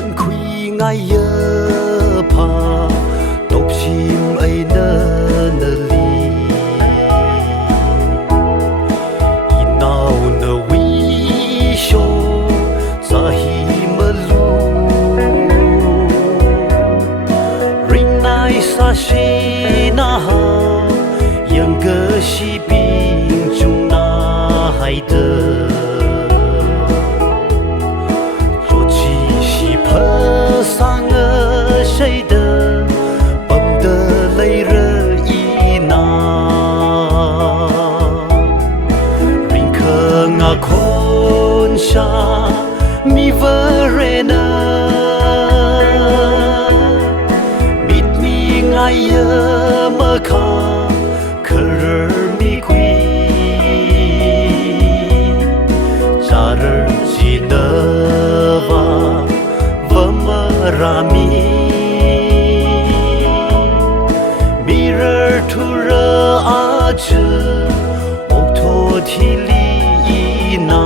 很亏爱也怕，都心爱那里，一闹那微笑，在马路，人来啥西那哈，样个西兵中那海的。sang谁的蹦的泪热一那人可ngã khôn xa mi vơ rê nơ mít mi ngay yơ mơ khá khờ rơ mi quy cha rơ chi nơ va Rami Mirror to ra achu Okto thili na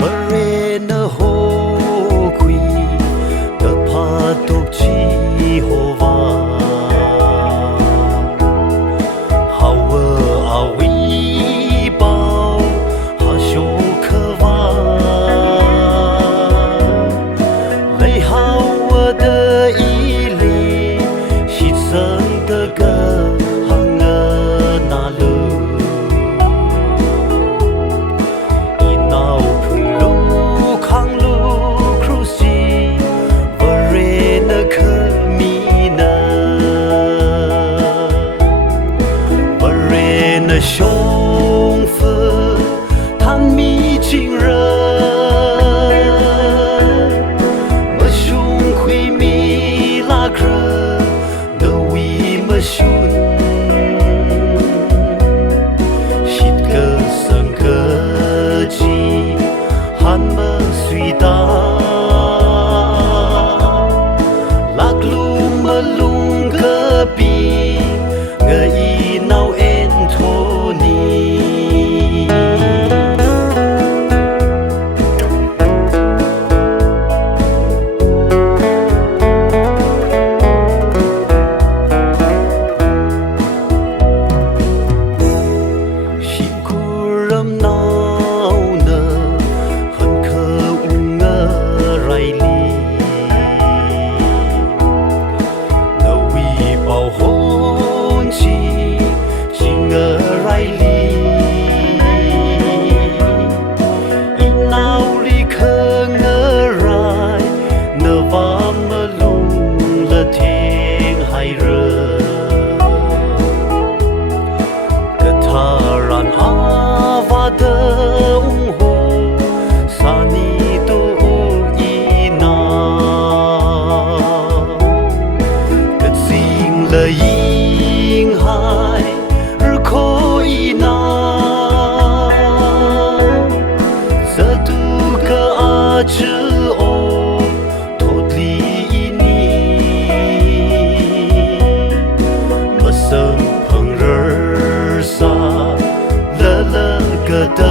Barena ho tục chi hồ va hào a vi bao ha shu khơ va lấy hào de y li shi sang de ga hang na lu i nao phung lu khang lu cruise胸腹探秘惊人，我胸会米拉克，那为么胸？西个三个鸡，喊么随大，拉路么龙个比，我一闹哎。了银海日可以拿，这都个阿只哦，脱离你，么生朋人啥，了个的。